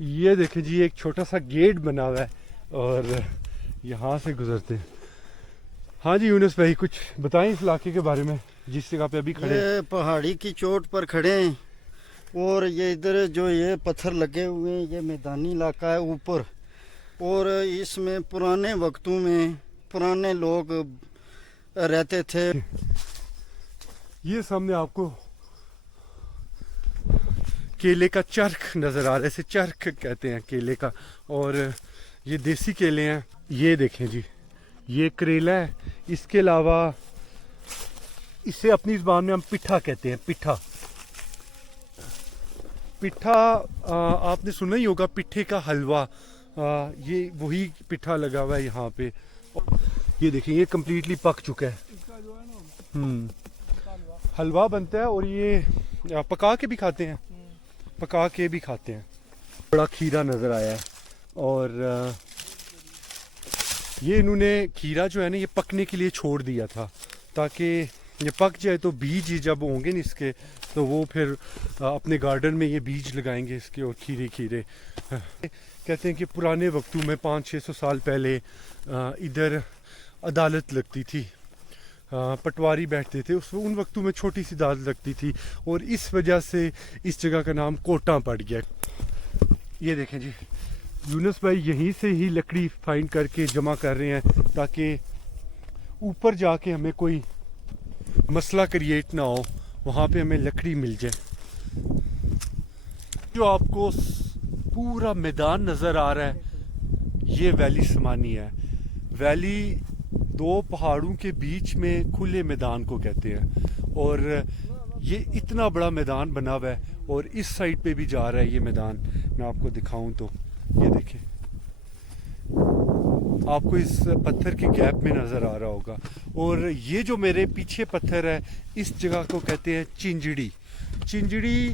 ये देखें जी, एक छोटा सा गेट बना हुआ है और यहाँ से गुजरते हैं। हाँ जी यूनुस भाई, कुछ बताएं इस इलाके के बारे में जिस जगह पे अभी खड़े हैं। ये पहाड़ी की चोट पर खड़े हैं और ये इधर जो ये पत्थर लगे हुए हैं ये मैदानी इलाका है ऊपर। और इसमें पुराने वक्तों में पुराने लोग रहते थे। ये सामने आपको केले का चरख नज़र आ रहा है, इसे चरख कहते हैं केले का। और ये देसी केले हैं। ये देखें जी, ये करेला है। इसके अलावा इसे अपनी ज़बान में हम पिट्ठा कहते हैं। पिट्ठा पिट्ठा आपने सुना ही होगा, पिट्ठे का हलवा। ये वही पिट्ठा लगा हुआ है यहाँ पे। ये देखिए, ये कम्प्लीटली पक चुका है। हलवा बनता है और ये पका के भी खाते हैं, पका के भी खाते हैं। बड़ा खीरा नज़र आया है और ये इन्होंने खीरा जो है ना, ये पकने के लिए छोड़ दिया था ताकि ये पक जाए तो बीज जब होंगे ना इसके, तो वो फिर अपने गार्डन में ये बीज लगाएंगे इसके और खीरे खीरे। कहते हैं कि पुराने वक्तों में 500-600 साल पहले इधर अदालत लगती थी, पटवारी बैठते थे। उन वक्तों में छोटी सी अदालत लगती थी और इस वजह से इस जगह का नाम कोटा पड़ गया। ये देखें जी, यूनुस भाई यहीं से ही लकड़ी फाइंड करके जमा कर रहे हैं ताकि ऊपर जाके हमें कोई मसला क्रिएट ना हो, वहाँ पे हमें लकड़ी मिल जाए। जो आपको पूरा मैदान नज़र आ रहा है, ये वैली समानी है। वैली दो पहाड़ों के बीच में खुले मैदान को कहते हैं और ये इतना बड़ा मैदान बना हुआ है और इस साइड पे भी जा रहा है ये मैदान। मैं आपको दिखाऊं तो ये देखें, आपको इस पत्थर के गैप में नज़र आ रहा होगा। और ये जो मेरे पीछे पत्थर है, इस जगह को कहते हैं चिंजड़ी। चिंजड़ी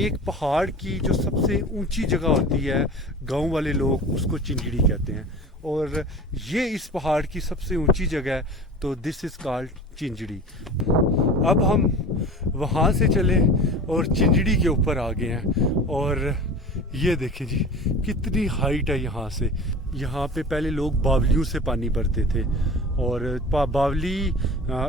एक पहाड़ की जो सबसे ऊंची जगह होती है, गांव वाले लोग उसको चिंजड़ी कहते हैं। और ये इस पहाड़ की सबसे ऊंची जगह है, तो दिस इज़ कॉल्ड चिंजड़ी। अब हम वहाँ से चले और चिंजड़ी के ऊपर आ गए हैं और ये देखें जी, कितनी हाइट है यहाँ से। यहाँ पे पहले लोग बावलियों से पानी भरते थे और बावली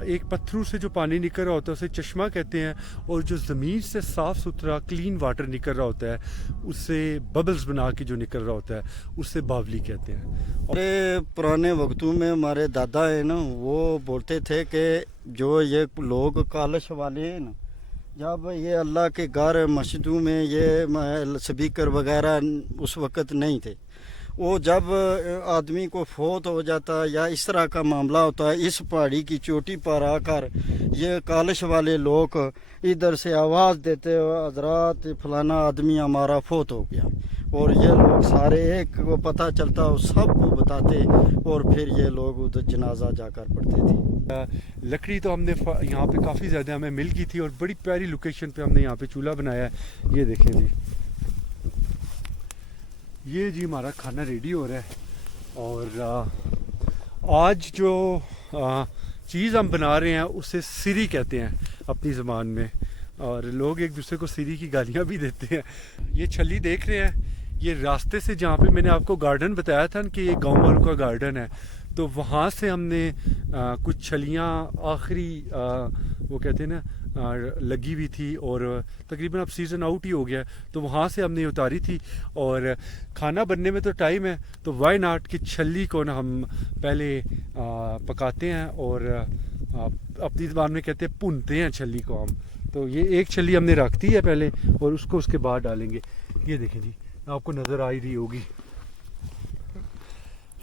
एक पत्थरों से जो पानी निकल रहा होता है उसे चश्मा कहते हैं। और जो ज़मीन से साफ़ सुथरा क्लीन वाटर निकल रहा होता है, उससे बबल्स बना के जो निकल रहा होता है, उससे बावली कहते हैं। और पुराने वक्तों में हमारे दादा है ना, वो बोलते थे कि जो ये लोग कालश वाले हैं ना, जब ये अल्लाह के घर मस्जिदों में ये स्पीकर वगैरह उस वक़्त नहीं थे, वो जब आदमी को फौत हो जाता या इस तरह का मामला होता है, इस पहाड़ी की चोटी पर आकर ये कालश वाले लोग इधर से आवाज़ देते, हजरात फलाना आदमी हमारा फौत हो गया। और ये लोग सारे एक को पता चलता, सबको बताते और फिर ये लोग उधर जनाजा जाकर पढ़ते थे। लकड़ी तो हमने यहाँ पे काफ़ी ज़्यादा हमें मिल गई थी और बड़ी प्यारी लोकेशन पे हमने यहाँ पे चूल्हा बनाया है। ये देखें जी, ये जी हमारा खाना रेडी हो रहा है और आज जो चीज़ हम बना रहे हैं उसे सिरी कहते हैं अपनी ज़बान में, और लोग एक दूसरे को सिरी की गालियाँ भी देते हैं। ये छली देख रहे हैं, ये रास्ते से जहाँ पे मैंने आपको गार्डन बताया था कि ये गांव वालों का गार्डन है, तो वहाँ से हमने कुछ छलियाँ आखिरी वो कहते हैं ना लगी हुई थी और तकरीबन अब सीज़न आउट ही हो गया, तो वहाँ से हमने उतारी थी। और खाना बनने में तो टाइम है, तो वाई नॉट कि छली को ना हम पहले पकाते हैं और अपनी ज़बान में कहते हैं भुनते हैं छली को हम। तो ये एक छली हमने रख दी है पहले और उसको उसके बाद डालेंगे। ये देखें जी, आपको नज़र आ ही रही होगी,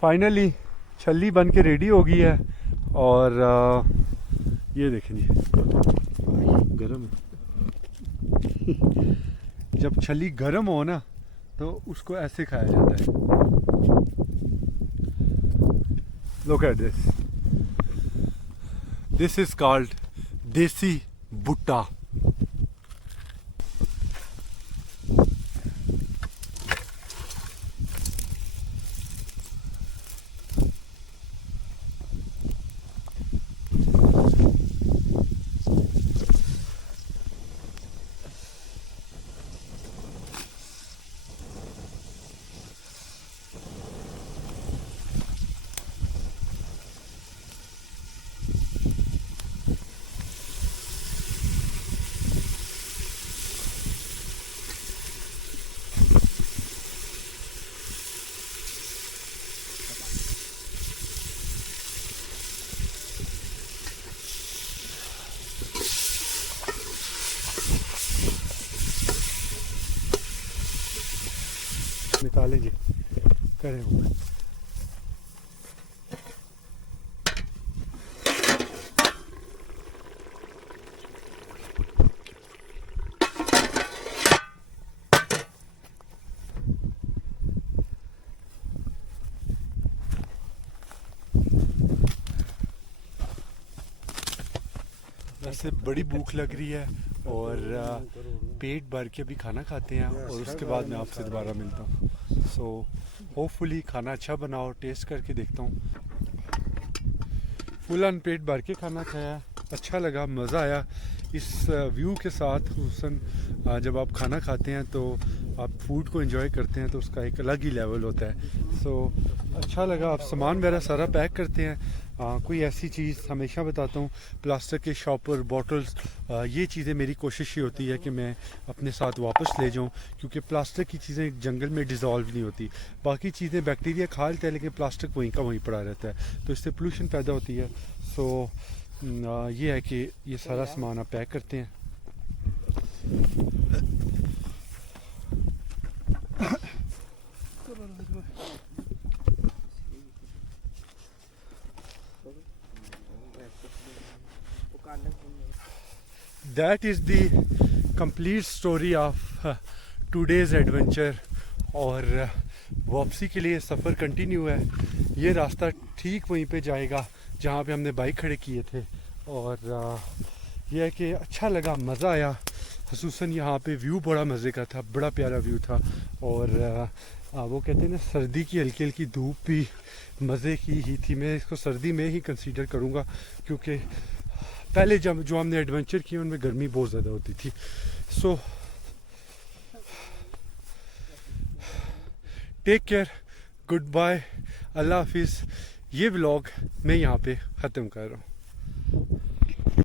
फाइनली छली बन के रेडी हो गई है। और ये देखें जी, गरम है। जब छली गरम हो ना तो उसको ऐसे खाया जाता है। Look at this, this is called देसी भुट्टा। निकालें जी, करें वो। वैसे बड़ी भूख लग रही है और पेट भर के अभी खाना खाते हैं और उसके बाद मैं आपसे दोबारा मिलता हूँ। सो होपफुली खाना अच्छा बनाओ, टेस्ट करके देखता हूँ। फुल ऑन पेट भर के खाना खाया, अच्छा लगा, मज़ा आया इस व्यू के साथ। हुसन जब आप खाना खाते हैं तो आप फूड को एंजॉय करते हैं तो उसका एक अलग ही लेवल होता है। सो अच्छा लगा। आप सामान वगैरह सारा पैक करते हैं। कोई ऐसी चीज़ हमेशा बताता हूँ, प्लास्टिक के शॉपर, बॉटल्स, ये चीज़ें मेरी कोशिश ही होती है कि मैं अपने साथ वापस ले जाऊँ, क्योंकि प्लास्टिक की चीज़ें जंगल में डिज़ोल्व नहीं होती। बाकी चीज़ें बैक्टीरिया खा लेते हैं लेकिन प्लास्टिक वहीं का वहीं पड़ा रहता है, तो इससे पोल्यूशन पैदा होती है। सो ये है कि ये सारा सामान आप पैक करते हैं। That is the complete story of today's adventure। और वापसी के लिए सफ़र कंटिन्यू है। ये रास्ता ठीक वहीं पे जाएगा जहाँ पे हमने बाइक खड़े किए थे। और यह है कि अच्छा लगा, मज़ा आया। ख़ुसूसन यहाँ पे व्यू बड़ा मज़े का था, बड़ा प्यारा व्यू था। और वो कहते हैं ना, सर्दी की हल्की हल्की धूप भी मज़े की ही थी। मैं इसको सर्दी में ही कंसीडर करूँगा, क्योंकि पहले जब जो हमने एडवेंचर किए उनमें गर्मी बहुत ज़्यादा होती थी। So take care, good bye, अल्लाह हाफिज़। ये व्लॉग मैं यहाँ पे ख़त्म कर रहा हूँ।